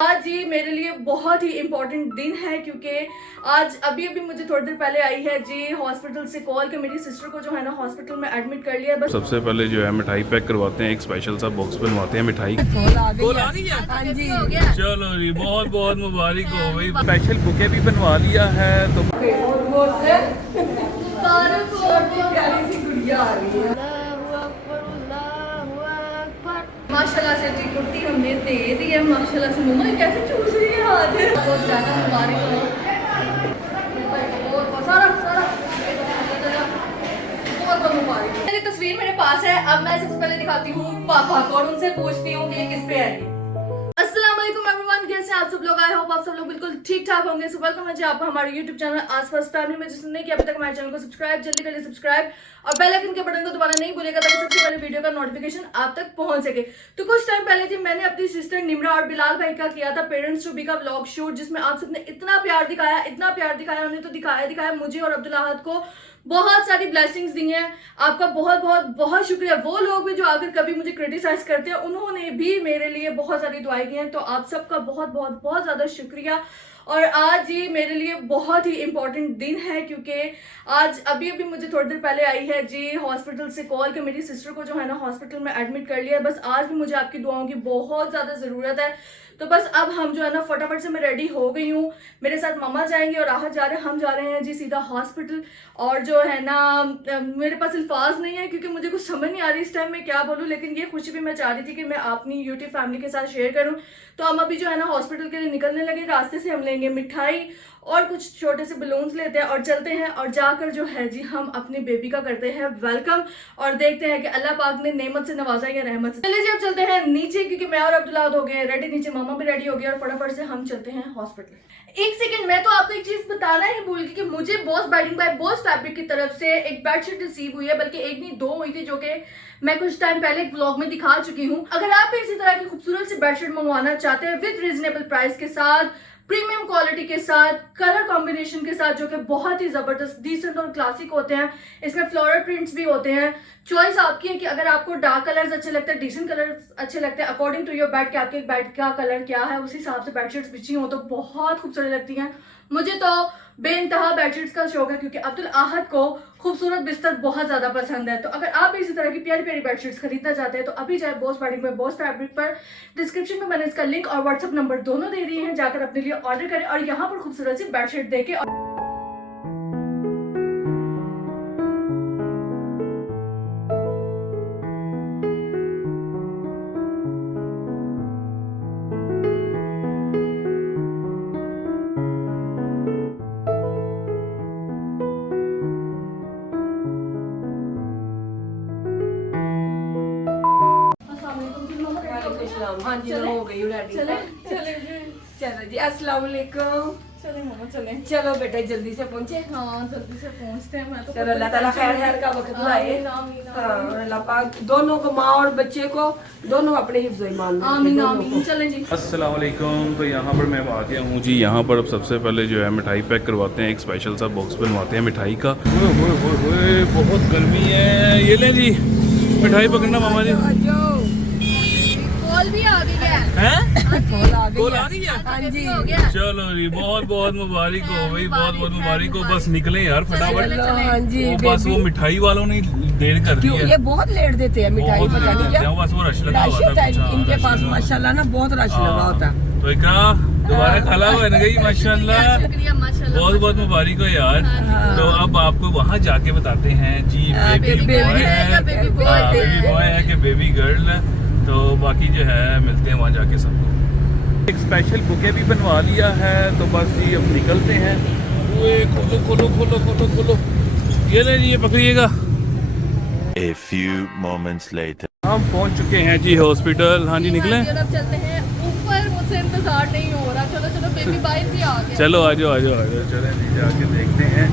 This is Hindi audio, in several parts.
आज ये मेरे लिए बहुत ही इम्पोर्टेंट दिन है क्योंकि आज अभी मुझे थोड़ी देर पहले आई है जी हॉस्पिटल से कॉल कि मेरी सिस्टर को जो है ना हॉस्पिटल में एडमिट कर लिया है। बस सबसे पहले जो है मिठाई पैक करवाते हैं, एक स्पेशल सा बॉक्स बनवाते हैं मिठाई। कॉल आ गई है? हाँ जी हो गया। चलो जी, बहुत बहुत मुबारक हो गई। स्पेशल बुके भी बनवा लिया है तो गुड़िया आ रही है। माशाल्लाह से जी कुर्ती हमने दे दी है। माशाल्लाह से मम्मा कैसे चूस रही है आज। बहुत ज़्यादा मुबारक हो। बहुत मुबारक। मेरी तस्वीर मेरे पास है। अब मैं सबसे पहले दिखाती हूँ पापा को और उनसे पूछती हूँ कि किस पे आएगी। अस्सलाम वालेकुम एवरीवन, कैसे आप सब लोग? आई होप आप सब लोग बिल्कुल ठीक ठाक होंगे। सो वेलकम है जी आपका हमारे YouTube चैनल आसपास फैमिली में। जिसने नहीं किया अभी तक हमारे चैनल को सब्सक्राइब जल्दी करिए सब्सक्राइब और बेल आइकन के बटन को दबाना नहीं भूलिएगा ताकि सबसे पहले वीडियो का नोटिफिकेशन आप तक पहुंच सके। तो कुछ टाइम पहले जी मैंने अपनी सिस्टर निमरा और बिलाल भाई का किया था पेरेंट्स टू बी का व्लॉग शूट, जिसमें आप सबने इतना प्यार दिखाया, इतना प्यार दिखाया। उन्हें तो दिखाया मुझे और अब्दुल अहद को बहुत सारी ब्लेसिंग्स दी हैं। आपका बहुत बहुत बहुत शुक्रिया। वो लोग भी जो आकर कभी मुझे क्रिटिसाइज करते हैं उन्होंने भी मेरे लिए बहुत सारी दुआएं की हैं। तो आप सबका बहुत बहुत बहुत ज़्यादा शुक्रिया। और आज ये मेरे लिए बहुत ही इम्पोर्टेंट दिन है क्योंकि आज अभी मुझे थोड़ी देर पहले आई है जी हॉस्पिटल से कॉल कि मेरी सिस्टर को जो है ना हॉस्पिटल में एडमिट कर लिया है। बस आज भी मुझे आपकी दुआओं की बहुत ज़्यादा ज़रूरत है। तो बस अब हम जो है ना फटाफट से मैं रेडी हो गई हूँ। मेरे साथ मम्मा जाएंगे और आहत जा रहे हैं, हम जा रहे हैं जी सीधा हॉस्पिटल। और जो है ना मेरे पास अल्फाज नहीं है क्योंकि मुझे कुछ समझ नहीं आ रही इस टाइम में क्या बोलूँ, लेकिन ये खुशी भी मैं चाह रही थी कि मैं अपनी यूट्यूब फैमिली के साथ शेयर करूँ। तो हम अभी जो है ना हॉस्पिटल के लिए निकलने लगे। रास्ते से हम लेंगे मिठाई और कुछ छोटे से बलून्स लेते हैं और चलते हैं और जाकर जो है जी हम अपनी बेबी का करते हैं वेलकम और देखते हैं कि अल्लाह पाक ने नेमत से नवाजा या रहमत से। चलिए जी अब चलते हैं नीचे क्योंकि मैं और अब्दुल्ला हो गए रेडी, नीचे मामा भी रेडी हो गए और फटाफट से हम चलते हैं हॉस्पिटल। एक सेकंड, मैं तो आपको एक चीज बताना ही भूल गई कि मुझे boss bedding by boss fabric की तरफ से एक बेडशीट रिसीव हुई है, बल्कि एक नहीं दो हुई थी, जो कि मैं कुछ टाइम पहले एक व्लॉग में दिखा चुकी हूँ। अगर आप भी इसी तरह की खूबसूरत सी बेडशीट मंगवाना चाहते हैं विद रीजनेबल प्राइस के साथ, प्रीमियम क्वालिटी के साथ, कलर कॉम्बिनेशन के साथ जो कि बहुत ही जबरदस्त डिसेंट और क्लासिक होते हैं, इसमें फ्लोरल प्रिंट्स भी होते हैं। चॉइस आपकी है कि अगर आपको डार्क कलर्स अच्छे लगते हैं, डिसेंट कलर्स अच्छे लगते हैं, अकॉर्डिंग टू योर बेड कि आपके बेड का कलर क्या है उस हिसाब से बेडशीट्स बिछी हो तो बहुत खूबसूरत लगती हैं। मुझे तो बेइंतहा बेडशीट्स का शौक है क्योंकि अब्दुल अहद को खूबसूरत बिस्तर बहुत ज्यादा पसंद है। तो अगर आप इसी तरह की प्यारी प्यारी बेडशीट्स खरीदना चाहते हैं तो अभी जाए बॉस बेडिंग में बॉस फैब्रिक पर। डिस्क्रिप्शन में मैंने इसका लिंक और व्हाट्सएप नंबर दोनों दे दिए हैं, जाकर अपने लिए ऑर्डर करें और यहाँ पर खूबसूरत सी बेडशीट देके हाँ जी हो गई रेडी। चलो जी अस्सलाम वालेकुम। चले मामा चले। चलो बेटा जल्दी से पहुंचे। हाँ जल्दी से पहुंचते हैं। मैं तो चलो अल्लाह ताला खैर का वक्त लाए। हाँ अल्लाह पाक दोनों को, माँ और बच्चे को दोनों अपने हिफ्ज़ ईमान में। आमीन आमीन। चलें जी। अस्सलाम वालेकुम। तो यहाँ पर मैं आ गया हूँ जी। यहाँ पर अब सबसे पहले जो है मिठाई पैक करवाते हैं, एक स्पेशल सा बॉक्स बनवाते हैं मिठाई का। ओए बहुत गर्मी है। ये ले जी मिठाई पकड़ना मामा जी। कॉल भी आ गई है। कॉल आ गई है? हाँ जी हो गया। चलो जी, बहुत बहुत मुबारक हो गई, बहुत बहुत मुबारक हो। बस निकले यार फटाफट। हाँ जी बस वो मिठाई वालों ने देर कर दी है। ये बहुत लेट देते हैं मिठाई, बहुत पता नहीं क्या बस वो रश लगा रश हुआ होता था। है इनके पास माशाल्लाह ना, बहुत रश लगा होता है। तो इकरा दोबारा खाला बन गई माशाल्लाह। शुक्रिया माशाल्लाह। बहुत बहुत मुबारक हो यार। तो अब आपको वहाँ जाके बताते हैं जी बेबी बॉय है, बेबी बॉय है कि बेबी गर्ल है। तो बाकी जो है मिलते हैं वहाँ जाके सबको। एक स्पेशल बुके भी बनवा लिया है तो बस जी अब निकलते हैं। ओए खोलो खोलो खोलो खोलो खोलो, ये ले जी, ये पकड़िएगा। A few moments later. हम पहुँच चुके हैं जी हॉस्पिटल। हाँ जी निकले। अब चलते हैं ऊपर, मुझसे इंतजार नहीं हो रहा। चलो चलो बेबी बाहर भी आ गया। चलो आ जाओ आ जाओ आ जाओ। चले जी जाके देखते हैं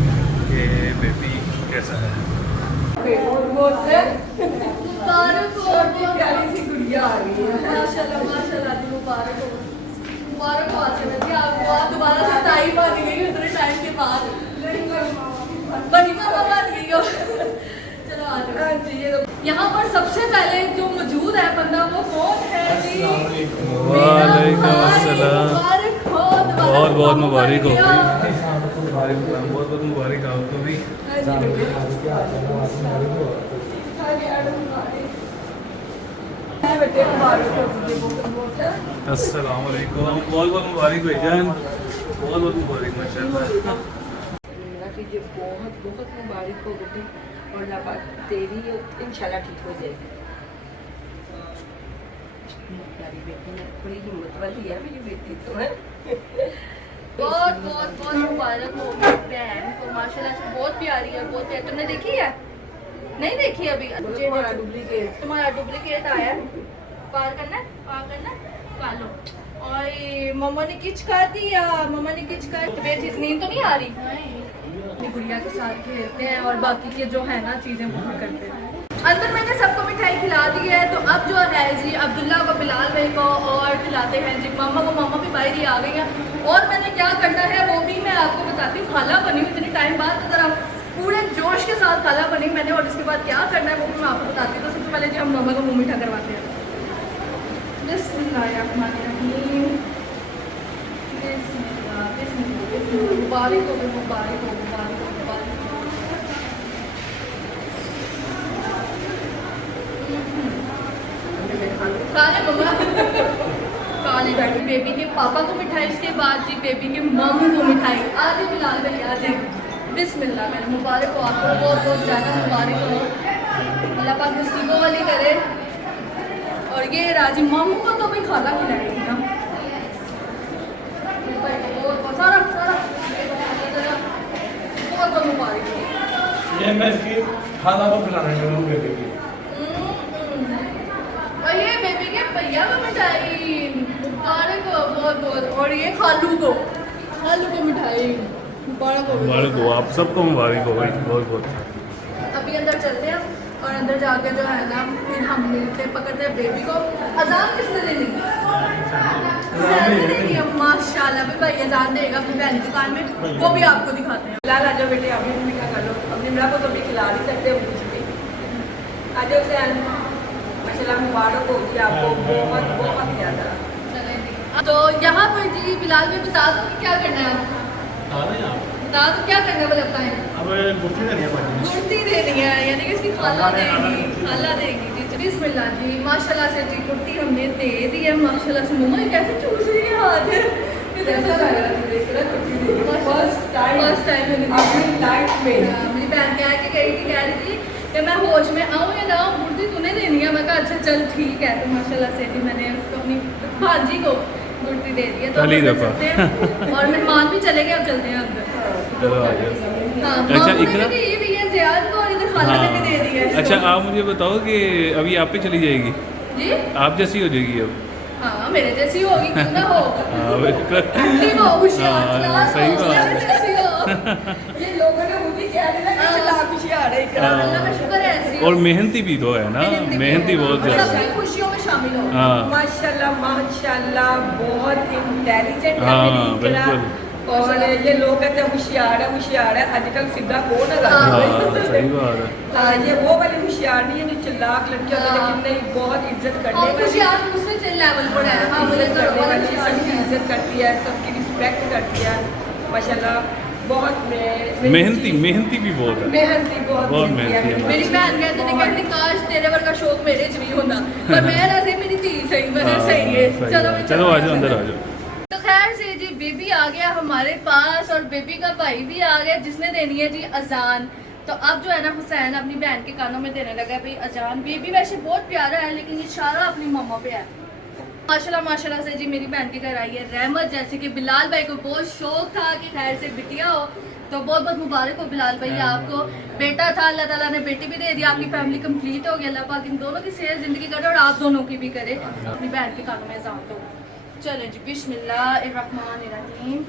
कि बेबी कैसा है। मुबारक हो। प्यारी सी गुड़िया आ रही है। माशाल्लाह माशाल्लाह मुबारक हो। मुबारक हो आसिफ, आप दोबारा से टाइम आ गई उतने टाइम के बाद बड़ी मामा बन गई हो। चलो आ जाओ। यहाँ पर सबसे पहले जो मौजूद है बंदा वो कौन है जी? वालेकुम अस्सलाम। मुबारक हो, दोबारा बहुत बहुत मम्मा मुबारक हो बन गया। बहुत बहुत मुबारक आपको भी। अस्सलाम वालेकुम। बहुत बहुत मुबारक भाईजान, बहुत बहुत मुबारक माशाल्लाह। मेरा कि ये बहुत बहुत मुबारक हो बेटी और अल्लाह पाक तेरी इंशाल्लाह ठीक हो जाएगी। प्यारी बेटी है, बड़ी हिम्मत वाली है मेरी बेटी तो है। बहुत बहुत बहुत मुबारक हो मेरी बहन को, माशाल्लाह से बहुत प्यारी है, बहुत प्यारी। तुमने देखी है? नहीं देखी अभी? तुम्हारा डुप्लीकेट तुम्हारा डुप्लीकेट आया है। पार करना है, पार करना है, पालो। और ये मम्मा ने किच कर दिया, मम्मा ने किच कर। तबीयत नींद तो नहीं आ रही? अपनी गुड़िया के साथ खेलते हैं और बाकी के जो है ना चीज़ें वो भी करते हैं। अंदर मैंने सबको मिठाई खिला दी है, तो अब जो है जी अब्दुल्ला को, बिलाल भाई को और खिलाते हैं जी मामा को। मामा भी बाहर ही आ गई हैं और मैंने क्या करना है वो भी मैं आपको बताती हूँ। खाला बनी हुई इतनी टाइम बाद, तो ज़रा पूरे जोश के साथ खाला बनी मैंने, और इसके बाद क्या करना है वो भी मैं आपको बताती हूँ। तो सबसे पहले जी हम मामा को मुँह मीठा करवाते हैं। बिस्मिल्लाहिर्रहमानिर्रहीम। बिस्मिल्लाह, बिस्मिल्लाह। मुबारक हो, मुबारक हो, मुबारक हो, मुबारक हो। काले मम्मा काले बैठी बेबी के पापा को मिठाई, इसके बाद जी बेबी के मामू को मिठाई। आज ही बिलाल भाई आ जाए। बिस्मिल्लाह, मेरे मुबारक हो आपको, बहुत बहुत ज़्यादा मुबारक हो, अल्लाह पाक नसीबों वाली करे। और ये राजी मामू को तो भी खाला खिलाएगी ना, बहुत बहुत सारा सारा बहुत बहुत मुबारक हो। ये मैं इसकी खाना को खिलाना है लोगों बेटे की। और ये बेबी के भैया को मिठाई, मुबारक हो बहुत बहुत। और ये खालू को मिठाई, मुबारक हो। मुबारक हो आप सबको, मुबारक हो भाई, बहुत बहुत। अभी अंदर चलते हैं और अंदर जाके जो है ना फिर हम मिलते पकड़ते हैं बेबी को। अजान किसने देनी है? माशाल्लाह भी भाई अजान देगा अपनी बहन की दुकान में, वो भी आपको दिखाते हैं। लाल आ जाओ बेटे, अभी मीठा कर लो। अपनी मेरा को तो अभी खिला नहीं सकते हम कुछ भी। आ जाओ सैन, माशाल्लाह मुबारक हो जी आपको, बहुत बहुत ज़्यादा। चलें जी। तो यहाँ पर जी बिलाल में बता दो कि क्या करना है आपको, बता दो क्या करना है, बताएं। अब गुर्ती देनी है भाई। कुर्ती देनी है, यानी कि इसकी खाला देगी, खाला देगी जी। बिस्मिल्लाह जी, माशाल्लाह से जी कुर्ती हमने दे दी है, माशाल्लाह से। मम्मा ये कैसे चूस रही है हाथ है, कैसा लग रहा है देख रहा कुर्ती देगी फर्स्ट टाइम मैंने अपनी लाइफ में। मेरी बहन कह के कह रही थी कि मैं होश में आऊँ या ना आऊँ, कुर्ती तूने देनी है। मैं कहा अच्छा चल ठीक है। तो माशाल्लाह से जी मैंने उसको अपनी भांजी को कुर्ती दे दी है। तो पहली हम दफ़ा। चलते हैं और मेहमान भी चले गए, अब चलते हैं अंदर। चलो आ जाओ। हाँ, अच्छा, मामू ने इकरा? भी दी है ज़ियाद को और इधर खाला ने भी दे दी है इसको। अच्छा आप मुझे बताओ कि अभी आप पे चली जाएगी, जी आप जैसी हो जाएगी अब? हाँ मेरे जैसी होगी, क्यों ना हो। हाँ बिल्कुल। ठीक हो, होशियार, हाँ, चालाक सही हो, बात है। मेरे जैसी हो। ये लोगों ने मुझे क्या दिया कि चला खुशियार है इकरा। अल्लाह का शुक्र है ऐसी हो। और मेहनती भी तो है ना, मेहनती बहुत ज़्यादा। सबकी खुशियों में शामिल हो। हाँ माशाल्लाह माशाल्लाह बहुत इंटेलिजेंट है हाँ, मेरी इकरा। बिल्कुल। और ये लोग कहते हैं होशियार है आजकल सीधा कौन है हाँ। हाँ सही बात है। ये वो वाली होशियार नहीं है जो चिल्लाक लड़कियां होती है, लेकिन नहीं बहुत इज्जत करने और वाली, खुशियार दूसरे लेवल पर है। हाँ मुझे इज्जत तो करने वाली, खुशियार सबकी है। इज्जत करती है, सबकी रिस्पेक्ट करती है माशाल्लाह। बहुत मेहनती भी बहुत है। मेहनती बहुत बहुत मेहनती मेहनती है। मेरी बहन कहती काश तेरे वर्गा शौक मेरे च भी होता, पर मैं ना से मेरी धी सही, मैं हाँ, सही है। सही चलो है। चलो आ जाओ, अंदर आ जाओ। तो खैर से जी बेबी आ गया हमारे पास और बेबी का भाई भी आ गया जिसने देनी है जी अजान। तो अब जो है ना हुसैन अपनी बहन के कानों में देने लगा भाई अजान। बेबी वैसे बहुत प्यारा है लेकिन इशारा अपनी मम्मा पे है। माशाल्लाह माशाल्लाह से जी मेरी बहन के घर आई है रहमत, जैसे कि बिलाल भाई को बहुत शौक था कि खैर से बिटिया हो, तो बहुत बहुत मुबारक हो बिलाल भाई आपको। बेटा था, अल्लाह ताला ने बेटी भी दे दी, आपकी फैमिली कंप्लीट हो गई। अल्लाह पाक इन दोनों की सेहत जिंदगी करे और आप दोनों की भी करे। अपनी बहन के कानों में अजान दो। चले जी बिस्मिल्लाहिर्रहमानिर्रहीम।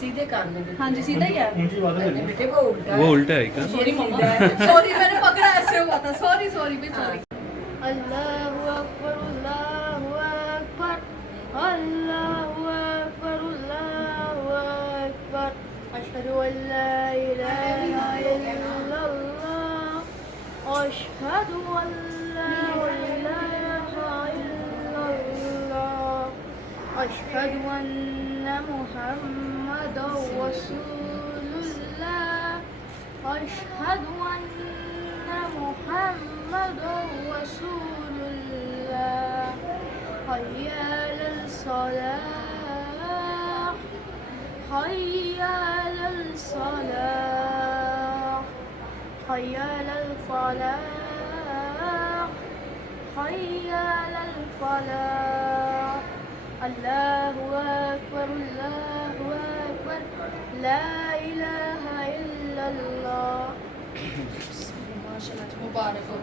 सीधे कान में हाँ जी सीधा ही है। ऊंची बात है मेरी। बेटे को उल्टा वो उल्टा है क्या? सॉरी मम्मा, सॉरी मैंने पकड़ा ऐसे हुआ था, सॉरी सॉरी भी सॉरी। अल्लाहु अकबर अल्लाहु अकबर अल्लाहु अकबर अल्लाहु अकबर अशहदु अल्ला इलाहा इल्लल्लाह अशहदु अल्ला इलाहा इल्लल्लाह अशहदु अन्ना मुहम्मदर रसूलुल्लाह अशहदु अन्ना मुहम्मदर रसूलुल्लाह हय्या अलल सलाह हय्या अलल सलाह हय्या अलल फलाह हय्या अलल फलाह अल्लाहु अकबर ला इलाहा इल्लल्लाह। मुबारक हो।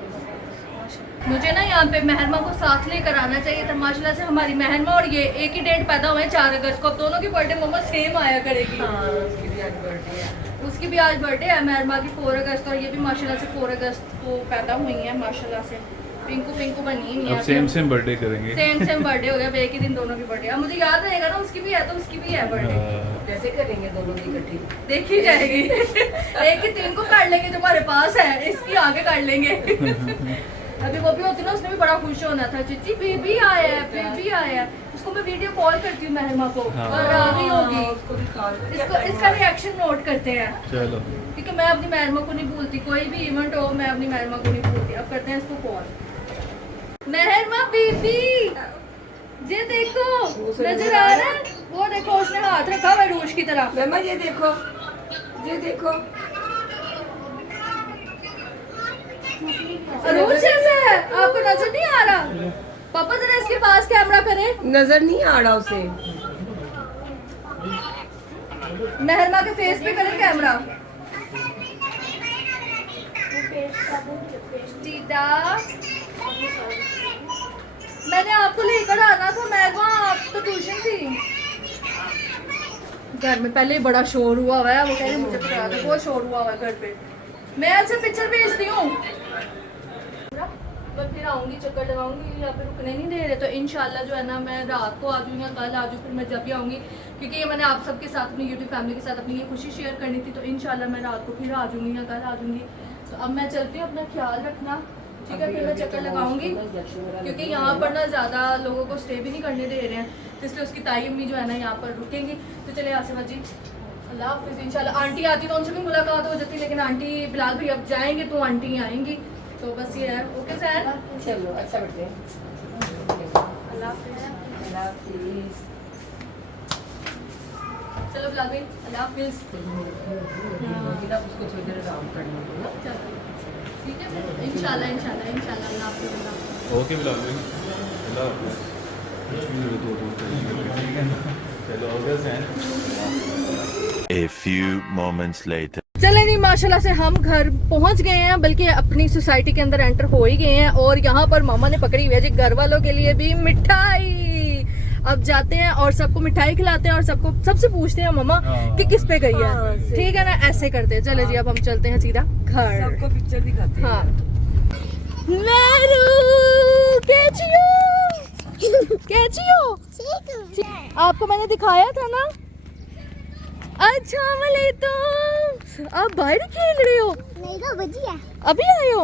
मुझे ना यहाँ पे महरमा को साथ लेकर आना चाहिए था। माशाल्लाह से हमारी महरमा और ये एक ही डेट पैदा हुए हैं 4 अगस्त को। अब दोनों की बर्थडे मम्मा सेम आया करेगी। हाँ, उसकी भी आज बर्थडे है। उसकी भी आज बर्थडे है महरमा की 4 अगस्त और ये भी माशाल्लाह से 4 अगस्त को पैदा हुई है। माशाल्लाह से पिंकू पिंकू बनी हुई है। अब सेम बर्थडे करेंगे। सेम बर्थडे हो गया। अब एक ही दिन दोनों की बर्थडे। अब मुझे याद रहेगा ना उसकी भी है तो उसकी भी है बर्थडे। कैसे करेंगे दोनों की इकट्ठी? देखी जाएगी। एक ही 3 को काट लेंगे जो हमारे पास है, इसकी आगे काट लेंगे। अभी वो भी होती ना, उसने भी बड़ा खुश होना था, चिची बेबी आया है, बेबी आया है। उसको मैं वीडियो कॉल करती हूँ महरमा को और आ गई होगी। इसका रिएक्शन नोट करते हैं। चलो क्योंकि मैं अपनी महरमा को नहीं भूलती, कोई भी इवेंट हो मैं अपनी महरमा को नहीं भूलती। अब करते हैं इसको कॉल। महरमा बेबी ये देखो नजर आ रहा है? वो देखो उसने हाथ रखा हुआ रूश की तरह। मैमा ये देखो, ये देखो। रूश जैसा है, आपको नजर नहीं आ रहा? पापा जरा इसके पास कैमरा करें। नजर नहीं आ रहा उसे। महरमा के फेस पे करें कैमरा। दीदा मैंने आपको लेकर आना था महरमा, आप तो ट्यूशन थी। घर में पहले ही बड़ा शोर हुआ हुआ है। वो कह रहे मुझे पता था बहुत शोर हुआ हुआ है घर पे। मैं अच्छा पिक्चर भेजती हूँ, मैं फिर आऊँगी, चक्कर लगाऊंगी। यहाँ पे रुकने नहीं दे रहे तो इंशाल्लाह जो है ना मैं रात को आ जाऊँ या कल आ जाऊँ। फिर मैं जब भी आऊँगी, क्योंकि ये मैंने आप सबके साथ अपनी यूट्यूब फैमिली के साथ अपनी ये खुशी शेयर करनी थी, तो इंशाल्लाह मैं रात को फिर आ जाऊँगी या कल आ जाऊँगी। तो अब मैं चलती हूँ, अपना ख्याल रखना, ठीक है? फिर मैं चक्कर लगाऊंगी क्योंकि यहाँ पर ना ज़्यादा लोगों को स्टे भी नहीं करने दे रहे हैं, तो इसलिए उसकी ताई अम्मी जो है ना यहाँ पर रुकेंगी। तो चले आसिफा जी, अल्लाह हाफिज़। इंशाल्लाह आंटी आती तो उनसे भी मुलाकात हो जाती, लेकिन आंटी बिलाल भाई अब जाएंगे तो आंटी आएंगी। तो बस ये है। ओके सर, चलो अच्छा बेटे, अल्लाह हाफिज़। अल्लाह हाफिज़। चलो बिलाल भाई, अल्लाह हाफिज़। उसको थोड़ी देर आराम करने दो ना। चलो ठीक है, इंशाल्लाह इंशाल्लाह इंशाल्लाह अल्लाह हाफिज़। ओके बिलाल भाई, अल्लाह हाफ़िज़। चलो ओके सैन। A few moments later. चले नहीं, माशाल्लाह से हम घर पहुंच गए हैं, बल्कि अपनी सोसाइटी के अंदर एंटर हो ही गए हैं। और यहाँ पर मामा ने पकड़ी हुई है जी घर वालों के लिए भी मिठाई। अब जाते हैं और सबको मिठाई खिलाते हैं और सबसे पूछते हैं मामा कि किस पे गई है। ठीक है ना, ऐसे करते हैं। चले जी अब हम चलते हैं सीधा घर। सबको पिक्चर दिखाते हैं। हाँ कैची हो? आपको मैंने दिखाया था ना। अच्छा वालेकुम, आप बाहर खेल रहे हो? नहीं तो बढ़िया। अभी आए हो?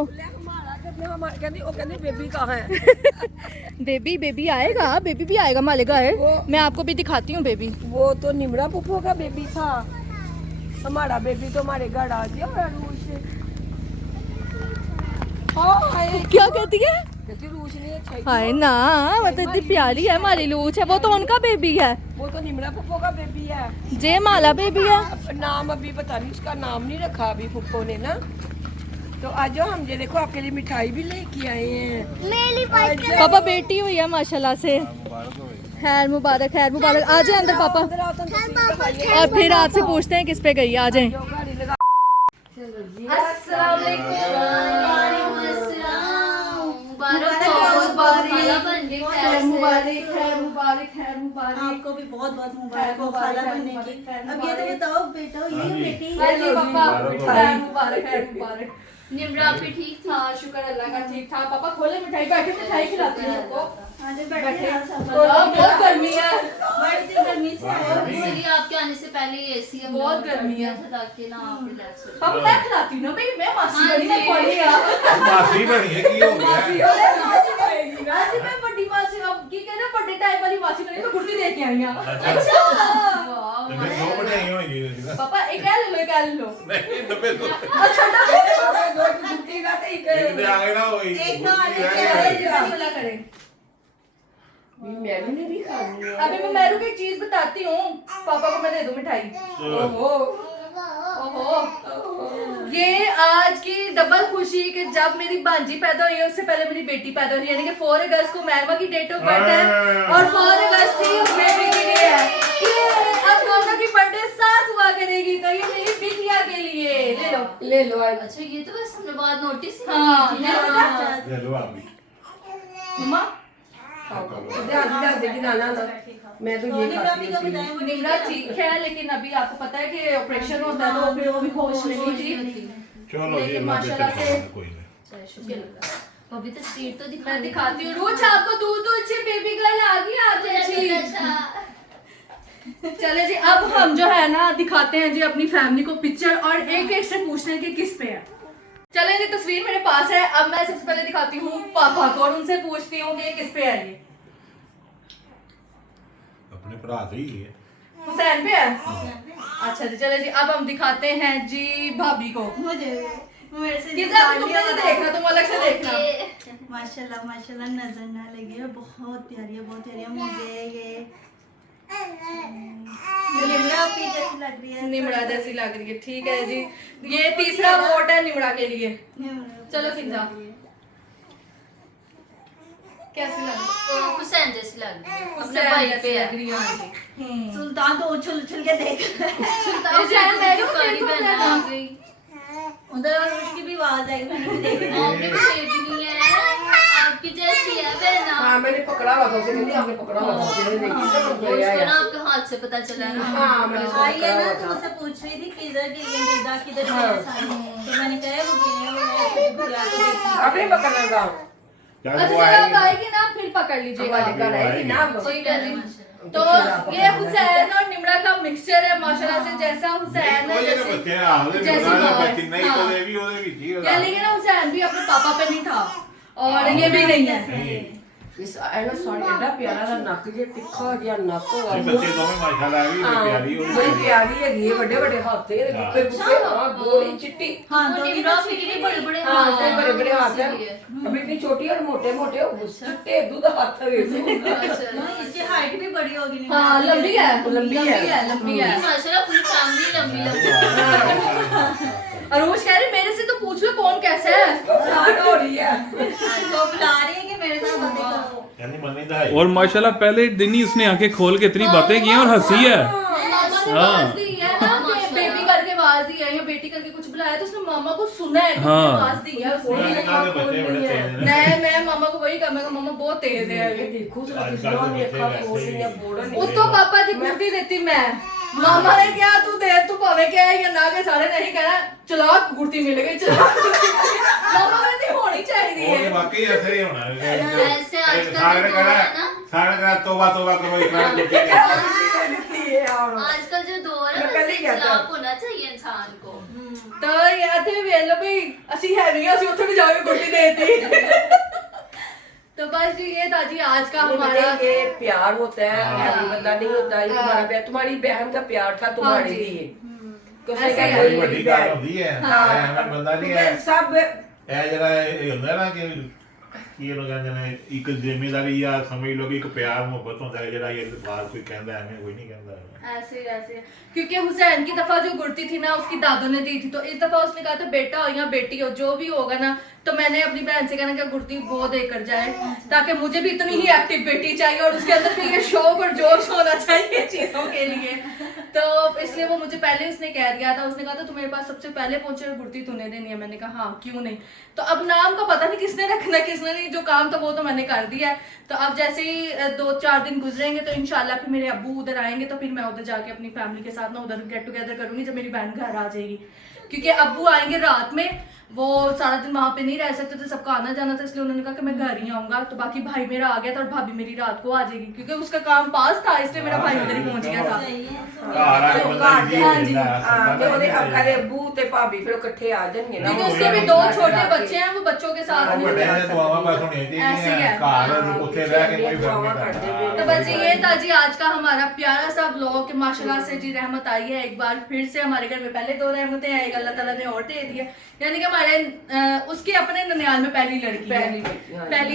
कहते बेबी कहाँ है? बेबी आएगा, बेबी भी आएगा मालेगा है। मैं आपको भी दिखाती हूँ बेबी। वो तो निमरा पुप्पो का बेबी था। हमारा बेबी तो हमारे घर आ गया। और क्या कहती है? कहती रूश नहीं अच्छा। हाय ना, वो तो इतनी प्यारी है हमारी लूच है। वो तो उनका बेबी है, वो तो निमरा पुप्पो का बेबी है। जे माला बेबी है। नाम अभी पता नहीं, उसका नाम नहीं रखा अभी पुप्पो ने ना। तो आज हम ये देखो आपके लिए मिठाई भी लेके आए हैं। मेरी बाइक पापा बेटी हुई है माशाल्लाह से। खैर मुबारक, खैर मुबारक। आ जाए अंदर पापा, और फिर आपसे पूछते हैं किस पे गई। आ जाए। अस्सलाम मुबारक। आपको भी बहुत बहुत मुबारक हो खाला बनने की। अब ये तो बताओ बेटा, ये बेटी मुबारक। निमरा भी ठीक था, शुक्र अल्लाह का, ठीक था। पापा खोले मिठाई, बैठे मिठाई खिलाते हैं सबको। बैठे, बहुत गर्मी है, गर्मी से इसलिए आपके आने से पहले ही एसी हम बहुत गर्मी है। ताकि ना आप रिलैक्स हो पापा मैं खिलाती हूँ ना भाई, मैं मासी बनी, मैं खोली माफी बनी है, की हो गया? आज मैं बड़ी मासी अब की कहना बड़े टाइम वाली मासी बनी मैं कुर्ती देख के आई हां अच्छा। वाह ਤੇ ਫਿਰ ਦੋ ਬਣਾਈ ਹੋਈ ਜੀ पापा एक ले लो एक ले लो ਨਹੀਂ ਡੱਬੇ ਦੋ अच्छा दो जुत्ती का तो ਇੱਕ ਤੇ ਆ ਗਏ ਨਾ ਹੋਈ एक तो आने के वाला करें मैंने भी खानी है अभी मैं मैरू की एक चीज बताती हूँ पापा को मैं दे दूं मिठाई ओहो ओहो ये आज की डबल खुशी कि जब मेरी भांजी पैदा हुई है उससे पहले मेरी बेटी पैदा हुई यानी कि 4 अगस्त को मैरवा की डेट ऑफ बर्थ है और 4 अगस्त ही उस बेबी के लिए है ये अब दोनों की बर्थडे साथ हुआ करेगी तो ये मेरी बिटिया के लिए ले लो आज अच्छा ये तो वैसे हमने बाद नोटिस ही हाँ, नहीं की ले लो हाँ। ਲੈ ਲਓ ਆਪ ਵੀ मम्मा ध्यान देगी नाना ना मैं तो ये खाती हूँ निमरा ठीक है लेकिन अभी आपको पता है कि ऑपरेशन होता है तो फिर वो भी होश नहीं थी ਚਲੋ ਜੀ लेकिन ਅੱਲਾ ਦੇ माशाल्लाह से ਕੋਈ ਨਹੀਂ चलो, शुक्र अल्लाह। अभी तो स्ट्रीट तो मैं दिखाती हूँ रोज आपको दूध अच्छी बेबी गर्ल आ गई आप जैसी अच्छा चले जी अब हम जो है ना दिखाते हैं जी अपनी फैमिली को पिक्चर और एक एक से पूछते हैं कि किस पे है चले जी तस्वीर मेरे पास है अब मैं सबसे पहले दिखाती हूँ पापा को और उनसे पूछती हूँ कि किस पे है ये ਆਪਣੇ ਭਰਾ ਤੇ ਹੀ ਹੈ हुसैन पे है अच्छा जी चले जी अब हम दिखाते हैं जी भाभी को मुझे मेरे से किधर तुमने नहीं देखना तुम अलग से देखना माशाल्लाह माशाल्लाह नजर ना लगे बहुत प्यारी है मुझे ये निमरा आपकी जैसी लग रही है निमड़ा जैसी लग रही है ठीक है जी ये तीसरा वोट है निमड़ा के लिए चलो खिंजा कैसी लग रही है हुसैन जैसी लग रही है अपने हुसैन भाई जैसी पे लग है रही है हाँ जी सुल्तान तो उछल उछल के देख सुल्तान हुसैन बैठो, कारी देखो बहना क्या आ गई उधर और उसकी भी आवाज आई मैंने भी देखा आपकी तो बेबी नहीं है आपकी जैसी है बहना हाँ मैंने पकड़ा हुआ था उसे नहीं आपने पकड़ा हुआ था उसे देखी तो वो गया उसको है ना आपके हाथ से पता चला ना हाँ मैंने उसको आई है पकड़ा ना हुआ तो था मुझसे पूछ रही थी किधर गई है दीदा किधर गई है सारी तो मैंने कहा वो गए हैं वो गुड़िया को देखी अपने पकड़ना था ਚੱਲ अच्छा ਉਹ चलो अब ਆएਗੀ आएगी ना फिर पकड़ लीजिएगा हमारी घर आएगी ना अब। ठीक है जी तो ये हुसैन और निमरा का मिक्सचर है माशाल्लाह से जैसा हुसैन है ਉਹ ਜਿਹੜੇ ਬੱਚੇ ਆਹਦੇ जैसी ਬਣਾ माँ है। ਬੱਚੇ नहीं हाँ। ਕੋਲੇ ਵੀ ਉਹਦੇ ਵਿੱਚ ਹੀ क्या लेकिन ना हुसैन भी अपने पापा पे नहीं था और ये भी नहीं है इस ऐना साड़ी एडा प्यारा दा नक जे तिखा जिहा नक होगा ਬੱਚੇ ਦੋਵੇਂ ਮਾਸ਼ਾਅੱਲਾ ਵੀ ਪਿਆਰੀ बड़ी प्यारी है ये बड़े बड़े हाथ है गुप्पे गुप्पे हाँ गोरी चिट्टी हाँ वो तो निमरा पे कितने बड़े बड़े हाँ हाथ ते हैं। बड़े बड़े हाथ है इसीलिए। अभी इतनी छोटी और मोटे मोटे चिट्टे दूध हाथ है हाँ, इसकी हाइट भी बड़ी होगी निमरा हाँ की। लंबी है लंबी है। लंबी है माशाल्लाह पूरी फैमिली लंबी लंबी अरूज कह रही मेरे से तो पूछ लो कौन कैसा है लाड हो रही है वो बुला रही है कि मेरे साथ बातें करो यानी मन्नी दा है और माशाल्लाह पहले दिन ही उसने आंखें खोल के इतनी बातें की हैं और हंसी है मामा ने हाँ। आवाज दी है ना कि बेबी करके आवाज दी है या बेटी करके कुछ बुलाया तो उसने मामा को सुना है हाँ। आवाज दी है उसने ਇਹਨਾਂ ਦੇ ਬੱਚੇ ਬੜੇ ਤੇਜ਼ ਨੇ मैं मामा को वही कहूंगा मामा बहुत तेज है ये देखो जरा कितना देखा खोल रही है बोड़ा नहीं उत्तो पापा जी कुर्ती देती मैं मामा ने क्या तू दे तू भावे क्या है या ना के सारे नहीं कहना चला कुर्ती मिल गई चला मामा कहती होनी चाहिए ਉਹ है ਵਾਕਈ ਐਸੇ ਹੀ ਹੋਣਾ ਹੈ ऐसे आजकल ਸਾਰਿਆਂ जो ਨੇ दौर ਕਹਿਣਾ है ना ਸਾਰਿਆਂ ਨੇ ਕਹਿਣਾ ਤੋਬਾ ਤੋਬਾ ਕਰੋ ਇਕਰਾਰ ਕੀਤੀ ये और आजकल जो दौर है मैं पहले वैसे क्या था? इखलाक होना चाहिए इंसान को तो ये थे वेल भाई ਅਸੀਂ है नहीं ਅਸੀਂ ਉੱਥੇ ਵੀ ਜਾ ਕੇ ਕੁर्ती देती तो बस जी ये था जी आज का हमारा ये प्यार होता है हैवी बंदा नहीं होता ये तुम्हारा प्यार तुम्हारी बहन का प्यार था तुम्हारे जी। लिए ऐसे ही ਬੜੀ ਵੱਡੀ ਗੱਲ ਹੁੰਦੀ ਹੈ ਐਵੇਂ ਬੰਦਾ ਨਹੀਂ ਹੈ सब ਇਹ ਜਿਹੜਾ ਇਹ ਹੁੰਦਾ ਨਾ ਕਿ ਕੀ ਇਹਨੂੰ ਕਹਿੰਦੇ ਨੇ ਇੱਕ ਜ਼ਿੰਮੇਵਾਰੀ ਜਾਂ ਸਮਝ ਲਓ ਕਿ ਇੱਕ ਪਿਆਰ ਮੁਹੱਬਤ ਹੁੰਦਾ ਹੈ ਜਿਹੜਾ ਇਹ ਬਾਹਰ ਕੋਈ ਕਹਿੰਦਾ ਐਵੇਂ ਕੋਈ ਨਹੀਂ ਕਹਿੰਦਾ ऐसे क्योंकि हुसैन की दफा जो गुड़ती थी ना उसकी दादों ने दी थी तो इस दफा उसने कहा था बेटा हो या बेटी हो जो भी होगा ना तो मैंने अपनी बहन से कहना कि गुड़ती वो देकर जाए ताकि मुझे भी इतनी ही एक्टिव बेटी चाहिए और उसके अंदर भी ये शौक और जोश होना चाहिए चीजों के लिए तो इसलिए वो मुझे पहले उसने कह दिया था उसने कहा था तुम्हारे पास सबसे पहले पहुंचे और गुड़ती तूने देनी है मैंने कहा हाँ क्यों नहीं तो अब नाम का पता नहीं किसने रखना किसने नहीं जो काम था वो तो मैंने कर दिया है तो अब जैसे ही 2-4 दिन गुजरेंगे तो इंशाल्लाह फिर मेरे अब्बू उधर आएंगे तो फिर मैं उधर जाके अपनी फैमिली के साथ ना उधर गेट टुगेदर करूंगी जब मेरी बहन घर आ जाएगी क्योंकि अब्बू आएंगे रात में वो सारा दिन वहाँ पे नहीं रह सकते थे सबका आना जाना था इसलिए उन्होंने कहा कि मैं घर ही आऊंगा तो बाकी भाई मेरा आ गया था और भाभी मेरी रात को आ जाएगी क्योंकि उसका काम पास था इसलिए मेरा भाई उधर ही पहुंच गया था ਘਰ ਆ ਕੇ ਬੰਦਾ ਤੇ ਉਹਦੇ ਅਰੇ ਅਬੂ ਤੇ ਭਾਬੀ ਫਿਰ ਇਕੱਠੇ ਆ ਜਾਣਗੇ ਨਾ क्योंकि उसके भी 2 छोटे बच्चे हैं, वो बच्चों के साथ ਉਹ नहीं ਵੱਡੇ जा ਨੇ सकते। ਦੁਆਵਾਂ ਬਸ ਹੋਣੀਆਂ ਚਾਹੀਦੀਆਂ ਘਰ ਉੱਥੇ ਰਹਿ ਕੇ ਕੋਈ ਫਰਕ ਨਹੀਂ ਪੈਂਦਾ तो बस ये था जी आज का हमारा प्यारा सा ब्लॉग कि माशाल्लाह से जी रहमत आई है एक बार फिर से हमारे घर में। पहले 2 रहमतें हैं, एक अल्लाह ताला ने और दे दी है, यानी कि हमारे उसके अपने ननियाल में पहली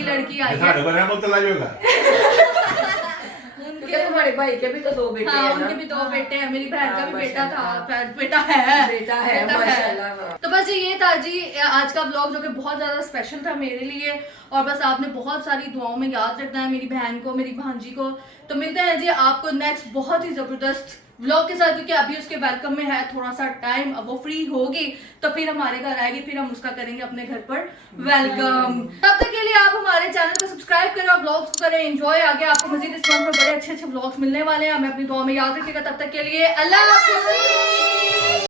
लड़की आई है। ਸਾਡੇ ਬਾਰੇ ਮੁੱਤ ਲਾ ਜਾਊਗਾ उनके तुम्हारे भाई के भी तो 2 बेटे हाँ, हैं उनके ना? भी 2 बेटे हैं, मेरी बहन का भी हाँ, बेटा माशाल्लाह। था, बेटा है माशाल्लाह। तो बस ये था जी आज का ब्लॉग जो कि बहुत ज्यादा स्पेशल था मेरे लिए। और बस आपने बहुत सारी दुआओं में याद रखना है मेरी बहन को, मेरी भांजी को। तो मिलते हैं जी आपको नेक्स्ट बहुत ही जबरदस्त व्लॉग के साथ, क्योंकि अभी उसके वेलकम में है थोड़ा सा टाइम। अब वो फ्री होगी तो फिर हमारे घर आएगी, फिर हम उसका करेंगे अपने घर पर वेलकम। तब तक के लिए आप हमारे चैनल को सब्सक्राइब करें और व्लॉग्स को करें एंजॉय। आगे आपको मजीद इस मंथ में बड़े अच्छे व्लॉग्स मिलने वाले हैं, हमें अपनी दुआ में याद रखिएगा। तब तक के लिए अल्लाह हाफ़िज़।